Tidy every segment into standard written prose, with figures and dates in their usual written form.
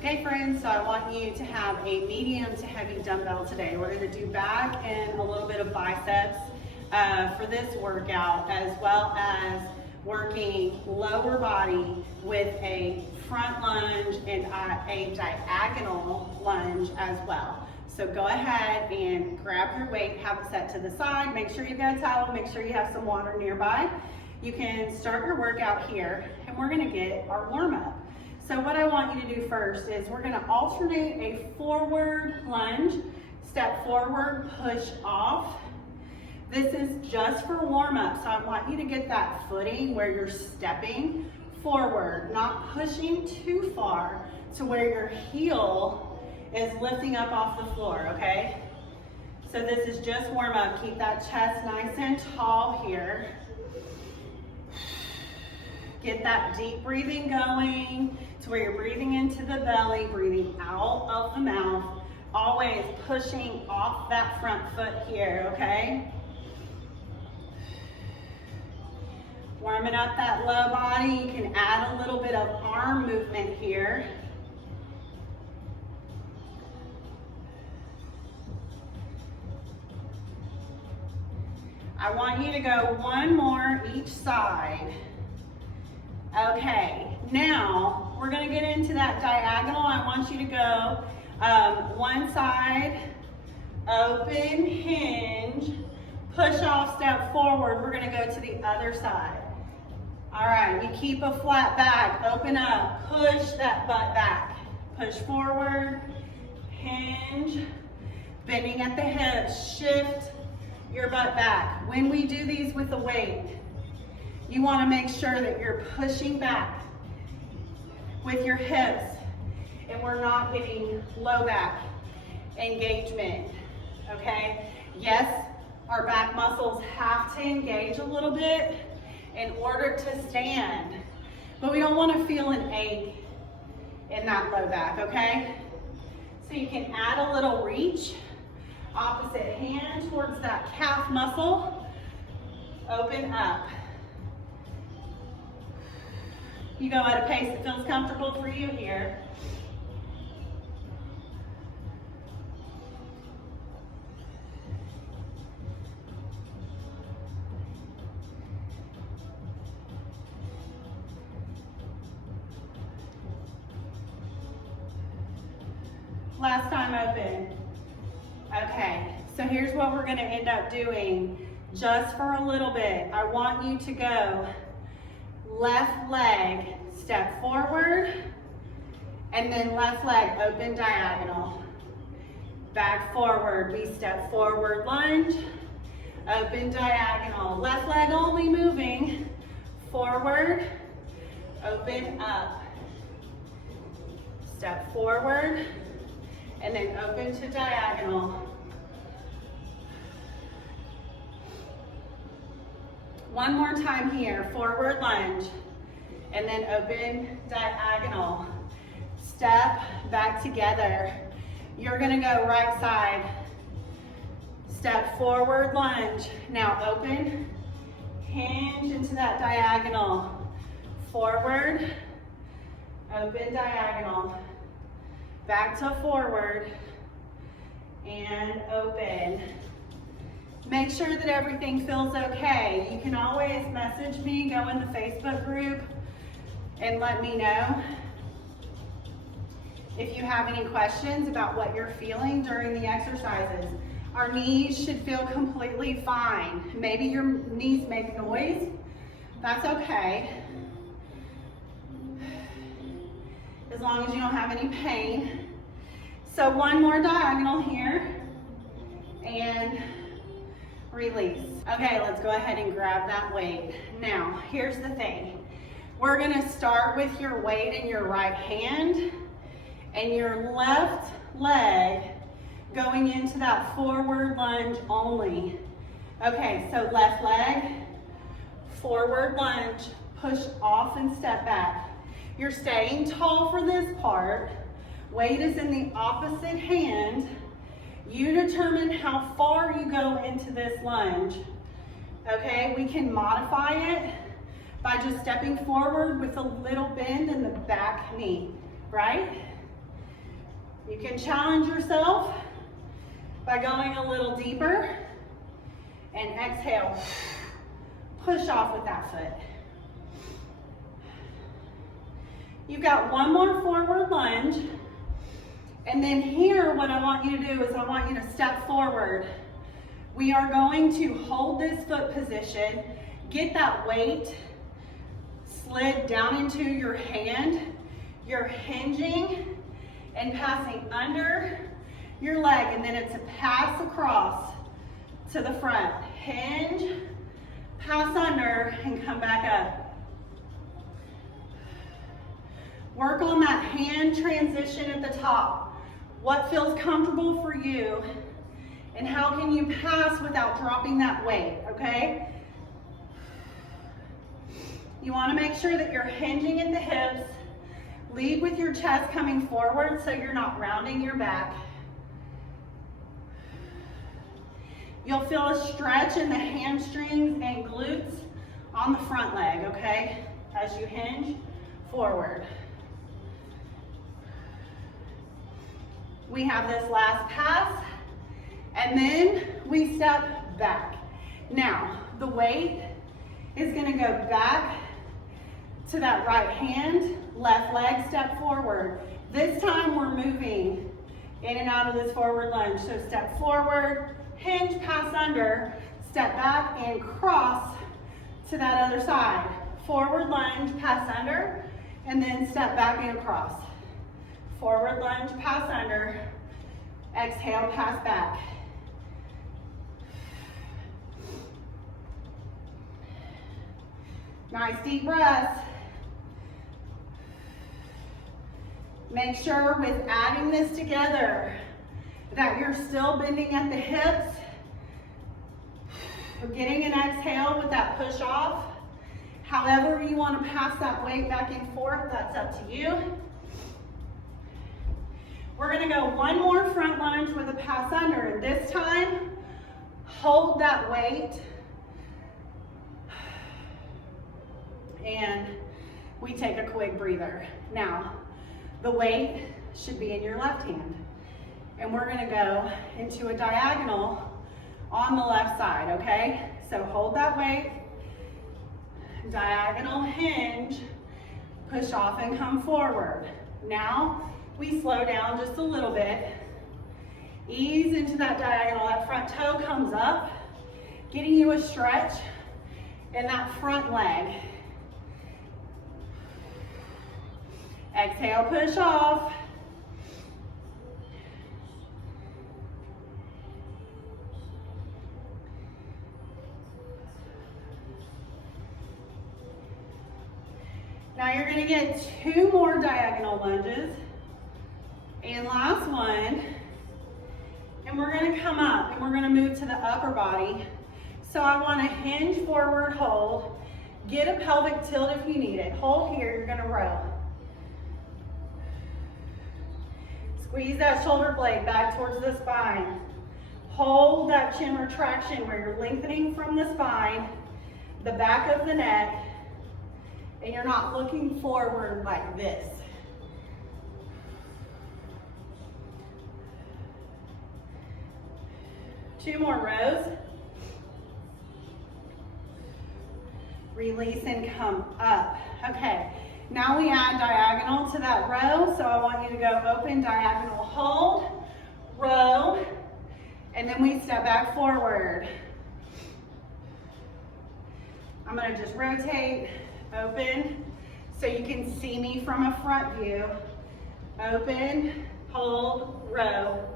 Okay friends, so I want you to have a medium to heavy dumbbell today. We're going to do back and a little bit of biceps for this workout, as well as working lower body with a front lunge and a diagonal lunge as well. So go ahead and grab your weight, have it set to the side, make sure you've got a towel, make sure you have some water nearby. You can start your workout here, and we're going to get our warm-up. So what I want you to do first is we're going to alternate a forward lunge, step forward, push off. This is just for warm-up, so I want you to get that footing where you're stepping forward, not pushing too far to where your heel is lifting up off the floor, okay? So this is just warm-up. Keep that chest nice and tall here. Get that deep breathing going to where you're breathing into the belly, breathing out of the mouth, always pushing off that front foot here, okay? Warming up that low body. You can add a little bit of arm movement here. I want you to go one more each side. Okay, now we're going to get into that diagonal. I want you to go one side, open, hinge, push off, step forward. We're going to go to the other side. All right, you keep a flat back, open up, push that butt back, push forward, hinge, bending at the hips, shift your butt back. When we do these with the weight, you want to make sure that you're pushing back with your hips and we're not getting low back engagement, okay? Yes, our back muscles have to engage a little bit in order to stand, but we don't want to feel an ache in that low back, okay? So you can add a little reach, opposite hand towards that calf muscle, open up. You go at a pace that feels comfortable for you here. Last time open. Okay, so here's what we're gonna end up doing just for a little bit. I want you to go left leg, step forward, and then left leg, open diagonal. Back forward, we step forward, lunge, open diagonal. Left leg only moving, forward, open up. Step forward, and then open to diagonal. One more time here, forward lunge, and then open diagonal. Step back together. You're gonna go right side. Step forward lunge. Now open, hinge into that diagonal. Forward, open diagonal. Back to forward, and open. Make sure that everything feels okay. You can always message me, go in the Facebook group, and let me know if you have any questions about what you're feeling during the exercises. Our knees should feel completely fine. Maybe your knees make noise. That's okay. As long as you don't have any pain. So one more diagonal here, and release. Okay, let's go ahead and grab that weight. Now, here's the thing. We're gonna start with your weight in your right hand and your left leg going into that forward lunge only. Okay, so left leg, forward lunge, push off and step back. You're staying tall for this part. Weight is in the opposite hand. You determine how far you go into this lunge. Okay, we can modify it by just stepping forward with a little bend in the back knee, right? You can challenge yourself by going a little deeper, and exhale, push off with that foot. You've got one more forward lunge, and then here what I want you to do is I want you to step forward. We are going to hold this foot position, get that weight slid down into your hand. You're hinging and passing under your leg, and then it's a pass across to the front. Hinge, pass under, and come back up. Work on that hand transition at the top. What feels comfortable for you, and how can you pass without dropping that weight, okay? You want to make sure that you're hinging at the hips. Lead with your chest coming forward so you're not rounding your back. You'll feel a stretch in the hamstrings and glutes on the front leg, okay? As you hinge forward. We have this last pass, and then we step back. Now, the weight is gonna go back to that right hand, left leg, step forward. This time we're moving in and out of this forward lunge. So step forward, hinge, pass under, step back and cross to that other side. Forward lunge, pass under, and then step back and across. Forward lunge, pass under, exhale, pass back. Nice deep breaths. Make sure with adding this together that you're still bending at the hips. We're getting an exhale with that push off. However you want to pass that weight back and forth, that's up to you. We're going to go one more front lunge with a pass under, and this time, hold that weight. And we take a quick breather. Now, the weight should be in your left hand. And we're gonna go into a diagonal on the left side, okay? So hold that weight, diagonal hinge, push off and come forward. Now, we slow down just a little bit. Ease into that diagonal, that front toe comes up, getting you a stretch in that front leg. Exhale, push off. Now you're going to get 2 more diagonal lunges. And last one. And we're going to come up and we're going to move to the upper body. So I want to hinge forward, hold. Get a pelvic tilt if you need it. Hold here, you're going to row. Squeeze that shoulder blade back towards the spine. Hold that chin retraction where you're lengthening from the spine, the back of the neck, and you're not looking forward like this. Two more rows. Release and come up. Okay. Now we add diagonal to that row, so I want you to go open, diagonal, hold, row, and then we step back forward. I'm going to just rotate, open, so you can see me from a front view. Open, hold, row.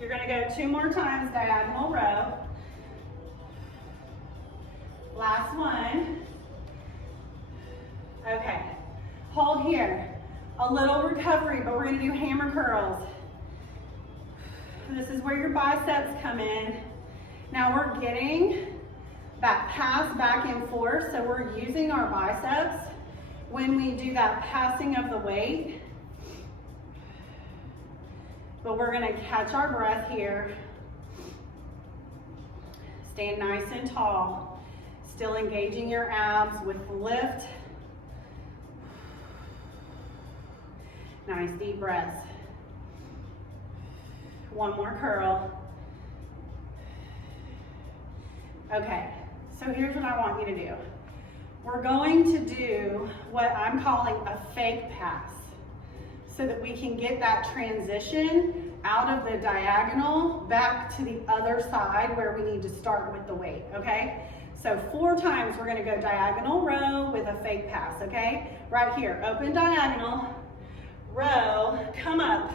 You're going to go 2 more times, diagonal row. Last one. Okay, hold here. A little recovery, but we're going to do hammer curls. This is where your biceps come in. Now we're getting that pass back and forth, so we're using our biceps when we do that passing of the weight. But we're going to catch our breath here. Stand nice and tall. Still engaging your abs with lift. Nice deep breaths. One more curl. Okay, so here's what I want you to do. We're going to do what I'm calling a fake pass so that we can get that transition out of the diagonal back to the other side where we need to start with the weight, okay? So 4 times we're gonna go diagonal row with a fake pass, okay? Right here, open diagonal, row, come up.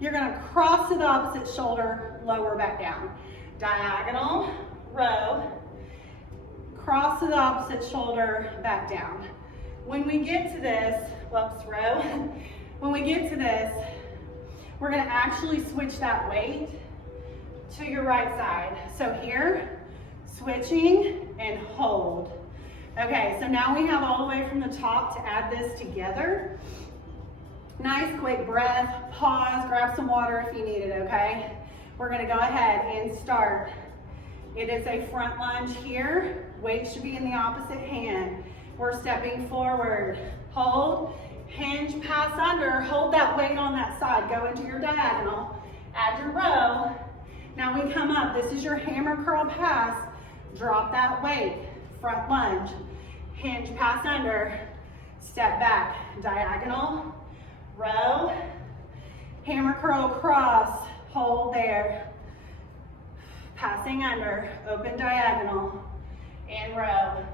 You're gonna cross to the opposite shoulder, lower back down. Diagonal, row, cross to the opposite shoulder, back down. When we get to this, whoops, row. When we get to this, we're gonna actually switch that weight to your right side. So here, switching and hold. Okay, so now we have all the way from the top to add this together. Nice quick breath, pause, grab some water if you need it, okay? We're gonna go ahead and start. It is a front lunge here. Weight should be in the opposite hand. We're stepping forward. Hold, hinge, pass under. Hold that weight on that side. Go into your diagonal. Add your row. Now we come up. This is your hammer curl pass. Drop that weight. Front lunge. Hinge, pass under. Step back. Diagonal. Row. Hammer curl cross. Hold there. Passing under, open diagonal, and row.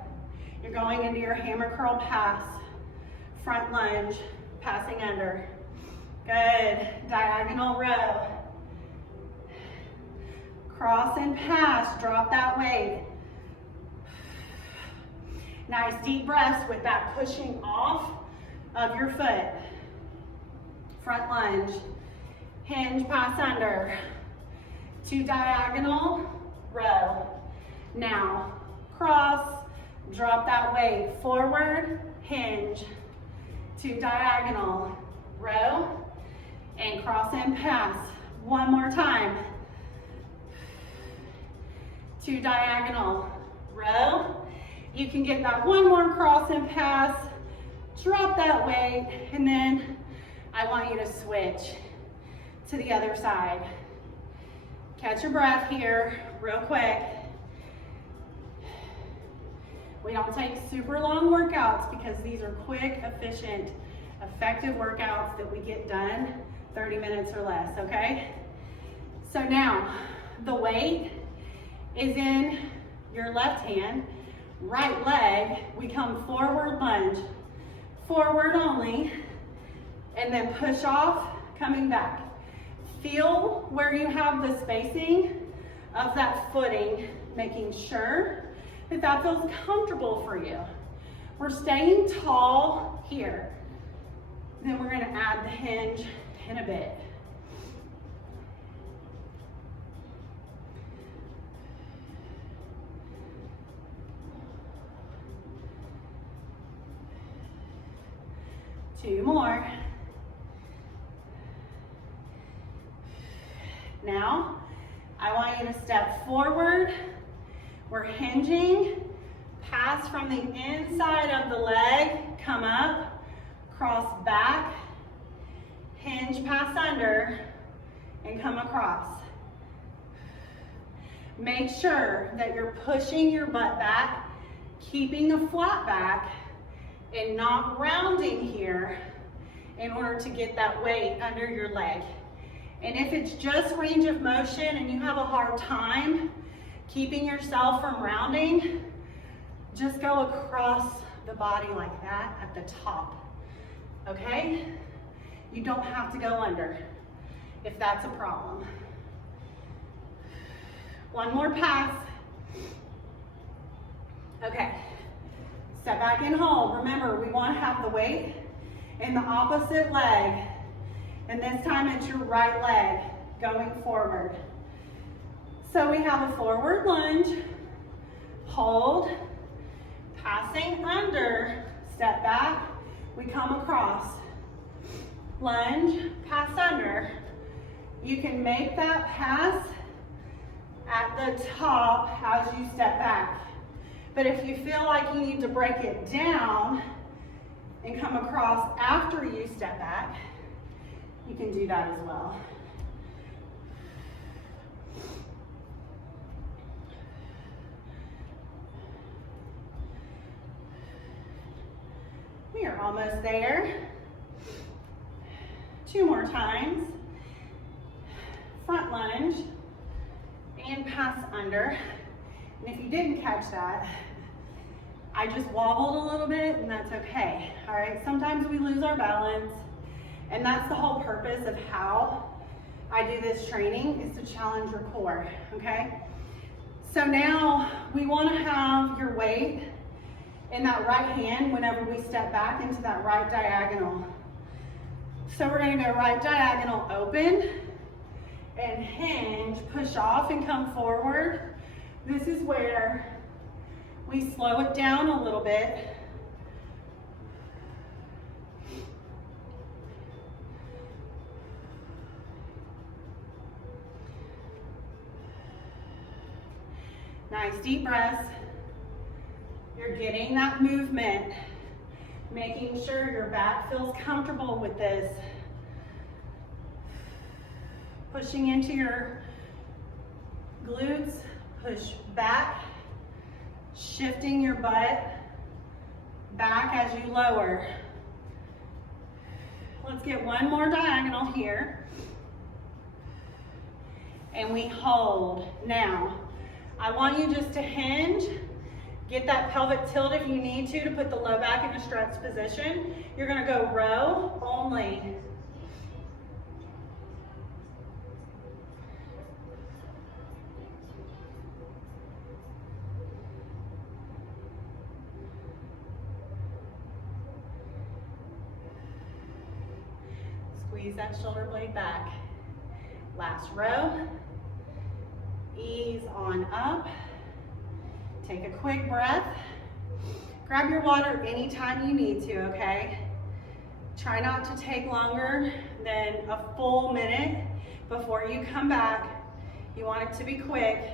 You're going into your hammer curl pass, front lunge, passing under. Good, diagonal row. Cross and pass, drop that weight. Nice deep breaths with that pushing off of your foot. Front lunge, hinge, pass under. To diagonal, row. Now, cross, drop that weight, forward, hinge, to diagonal, row, and cross and pass. One more time. To diagonal, row. You can get that one more cross and pass, drop that weight, and then I want you to switch to the other side. Catch your breath here, real quick. We don't take super long workouts because these are quick, efficient, effective workouts that we get done 30 minutes or less, okay? So now, the weight is in your left hand, right leg, we come forward lunge, forward only, and then push off, coming back. Feel where you have the spacing of that footing, making sure that that feels comfortable for you. We're staying tall here. Then we're gonna add the hinge in a bit. Two more. Now, I want you to step forward. We're hinging, pass from the inside of the leg, come up, cross back, hinge, pass under, and come across. Make sure that you're pushing your butt back, keeping a flat back, and not rounding here in order to get that weight under your leg. And if it's just range of motion and you have a hard time keeping yourself from rounding, just go across the body like that at the top, okay? You don't have to go under if that's a problem. One more pass. Okay, step back and hold. Remember, we want to have the weight in the opposite leg. And this time it's your right leg going forward. So we have a forward lunge, hold, passing under, step back, we come across. Lunge, pass under. You can make that pass at the top as you step back. But if you feel like you need to break it down and come across after you step back, you can do that as well. We are almost there. 2 more times. Front lunge and pass under. And if you didn't catch that, I just wobbled a little bit, and that's okay. All right, sometimes we lose our balance, and that's the whole purpose of how I do this training, is to challenge your core, okay? So now we want to have your weight in that right hand whenever we step back into that right diagonal. So we're going to go right diagonal open and hinge, push off and come forward. This is where we slow it down a little bit. Nice deep breaths. You're getting that movement, making sure your back feels comfortable with this. Pushing into your glutes, push back, shifting your butt back as you lower. Let's get one more diagonal here. And we hold. Now, I want you just to hinge. Get that pelvic tilt if you need to put the low back in a stretched position. You're gonna go row only. Squeeze that shoulder blade back. Last row. Ease on up. Take a quick breath. Grab your water anytime you need to, okay? Try not to take longer than a full minute before you come back. You want it to be quick.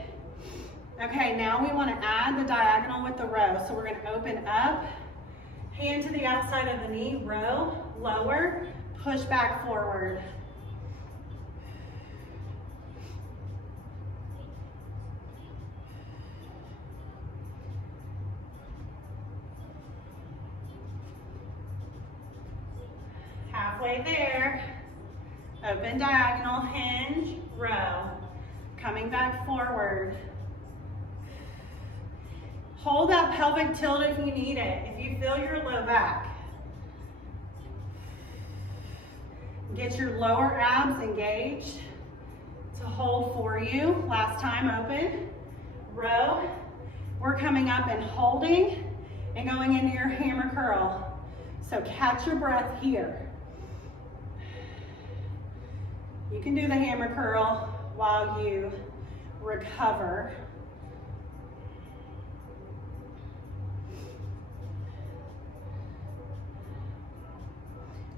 Okay, now we want to add the diagonal with the row. So we're going to open up, hand to the outside of the knee, row, lower, push back forward. Halfway there, open diagonal, hinge, row, coming back forward. Hold that pelvic tilt if you need it, if you feel your low back. Get your lower abs engaged to hold for you. Last time, open, row. We're coming up and holding and going into your hammer curl. So catch your breath here. You can do the hammer curl while you recover.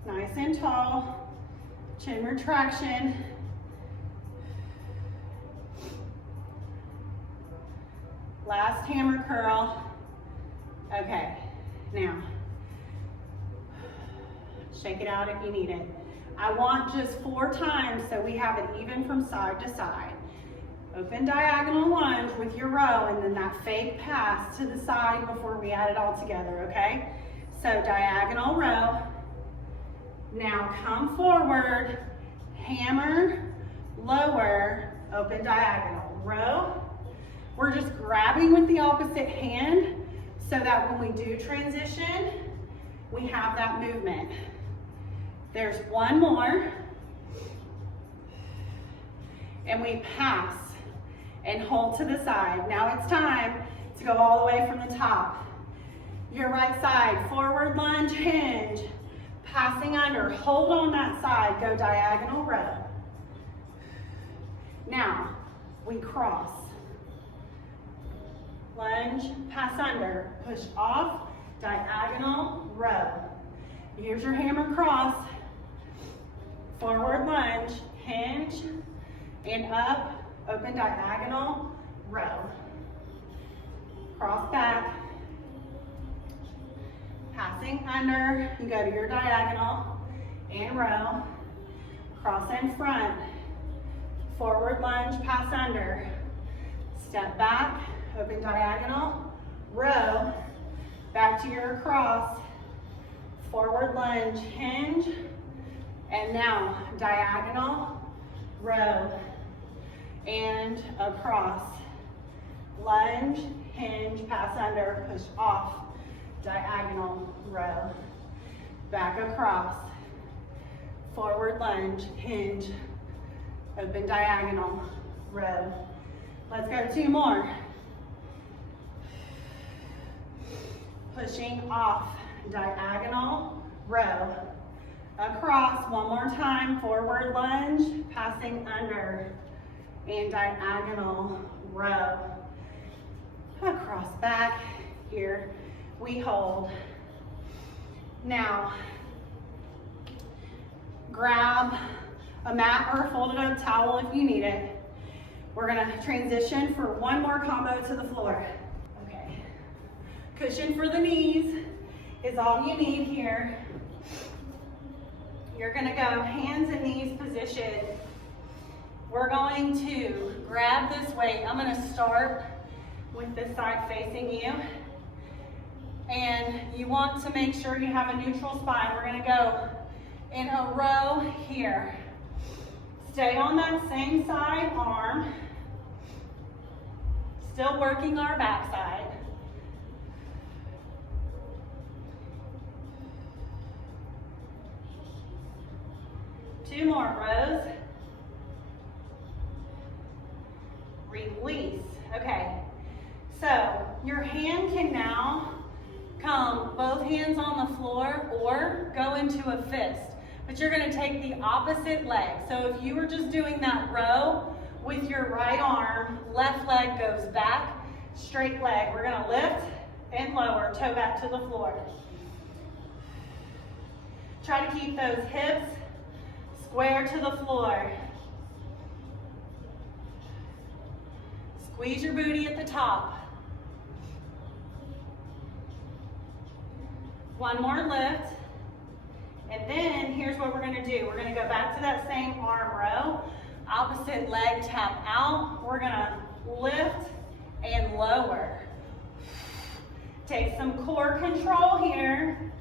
Nice and tall, chin retraction. Last hammer curl. Okay, now, shake it out if you need it. I want just 4 times so we have it even from side to side. Open diagonal lunge with your row and then that fake pass to the side before we add it all together, okay? So diagonal row. Now come forward, hammer, lower, open diagonal, row. We're just grabbing with the opposite hand so that when we do transition, we have that movement. There's one more, and we pass and hold to the side. Now it's time to go all the way from the top. Your right side, forward lunge, hinge, passing under, hold on that side, go diagonal row. Now, we cross. Lunge, pass under, push off, diagonal row. Here's your hammer cross. Forward lunge, hinge, and up, open diagonal, row. Cross back, passing under, you go to your diagonal and row, cross in front, forward lunge, pass under, step back, open diagonal, row, back to your cross, forward lunge, hinge, and now diagonal, row, and across, lunge, hinge, pass under, push off, diagonal, row, back across, forward lunge, hinge, open diagonal, row. Let's go 2 more. Pushing off, diagonal, row, across, 1 more time, forward lunge, passing under, and diagonal, row, across back, here we hold. Now, grab a mat or a folded up towel if you need it. We're gonna transition for 1 more combo to the floor. Okay, cushion for the knees is all you need here. You're gonna go hands and knees position. We're going to grab this weight. I'm gonna start with this side facing you. And you want to make sure you have a neutral spine. We're gonna go in a row here. Stay on that same side arm. Still working our backside. Two more rows. Release. Okay. So your hand can now come both hands on the floor or go into a fist. But you're going to take the opposite leg. So if you were just doing that row with your right arm, left leg goes back, straight leg. We're going to lift and lower, toe back to the floor. Try to keep those hips square to the floor. Squeeze your booty at the top. 1 more lift. And then here's what we're gonna do. We're gonna go back to that same arm row. Opposite leg tap out. We're gonna lift and lower. Take some core control here.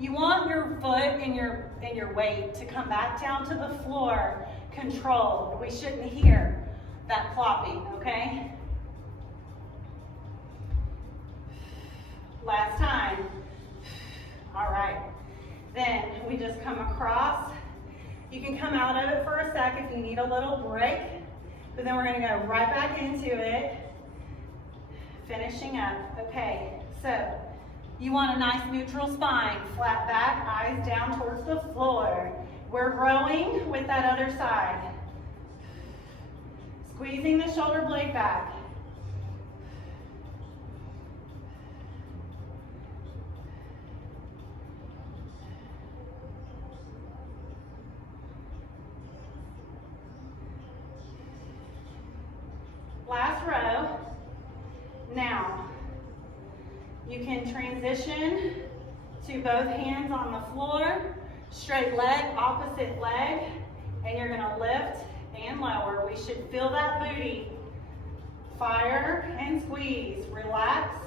You want your foot and your weight to come back down to the floor, controlled. We shouldn't hear that plopping, okay? Last time. All right. Then we just come across. You can come out of it for a sec if you need a little break, but then we're gonna go right back into it, finishing up. Okay, so you want a nice neutral spine, flat back, eyes down towards the floor. We're rowing with that other side. Squeezing the shoulder blade back. Last row. Now, you can transition to both hands on the floor, straight leg, opposite leg, and you're gonna lift and lower. We should feel that booty. Fire and squeeze, relax.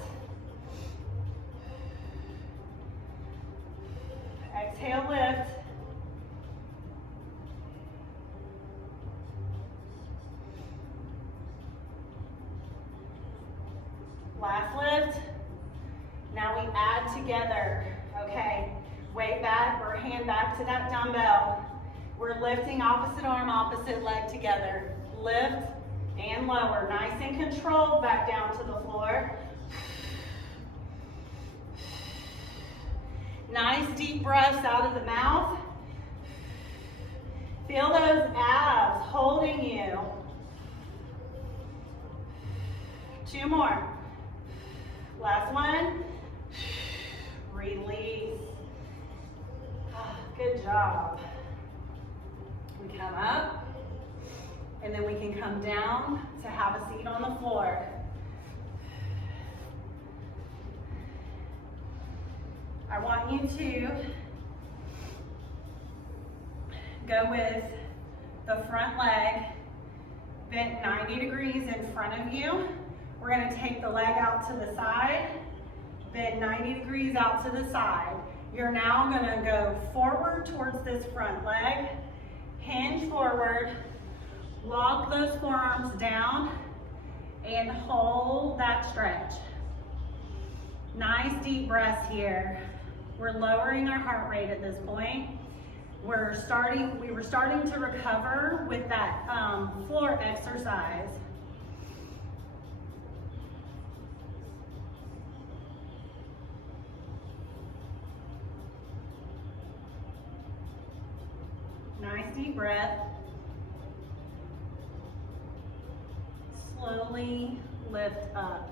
Exhale, lift. Last lift. Now we add together, okay? Weight back or hand back to that dumbbell. We're lifting opposite arm, opposite leg together. Lift and lower, nice and controlled back down to the floor. Nice deep breaths out of the mouth. Feel those abs holding you. 2 more. Last one. Release. Good Good job. We come up, and then we can come down to have a seat on the floor. I want you to go with the front leg bent 90 degrees in front of you. We're going to take the leg out to the side, bend 90 degrees out to the side. You're now going to go forward towards this front leg, hinge forward, walk those forearms down, and hold that stretch. Nice deep breaths here. We're lowering our heart rate at this point. We were starting to recover with that floor exercise. Nice deep breath. Slowly lift up.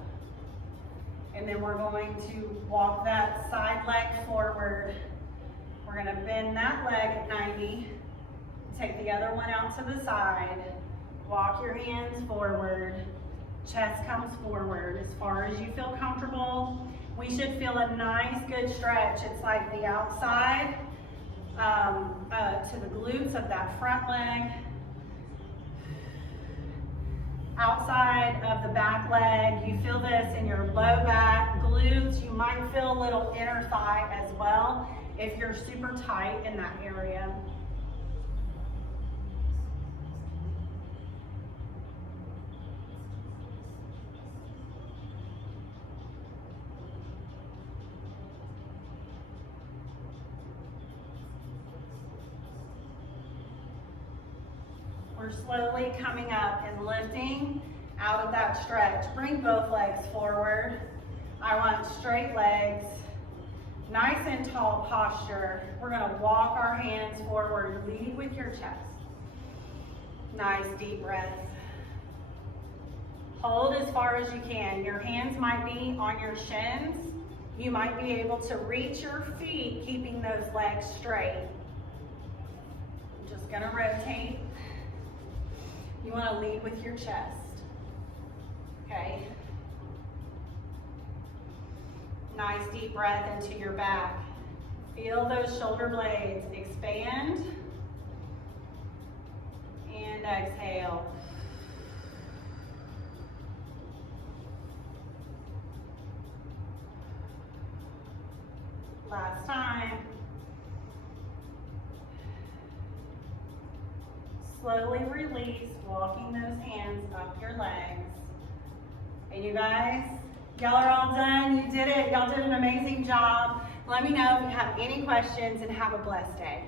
And then we're going to walk that side leg forward. We're going to bend that leg at 90. Take the other one out to the side. Walk your hands forward. Chest comes forward as far as you feel comfortable. We should feel a nice, good stretch. It's like the outside to the glutes of that front leg. Outside of the back leg, you feel this in your low back, glutes. You might feel a little inner thigh as well if you're super tight in that area. We're slowly coming up and lifting out of that stretch. Bring both legs forward. I want straight legs, nice and tall posture. We're going to walk our hands forward. Lead with your chest. Nice deep breath. Hold as far as you can. Your hands might be on your shins. You might be able to reach your feet, keeping those legs straight. I'm just going to rotate. You want to lead with your chest, okay? Nice deep breath into your back. Feel those shoulder blades expand and exhale. Last time. Slowly release, walking those hands up your legs. And you guys, y'all are all done. You did it. Y'all did an amazing job. Let me know if you have any questions and have a blessed day.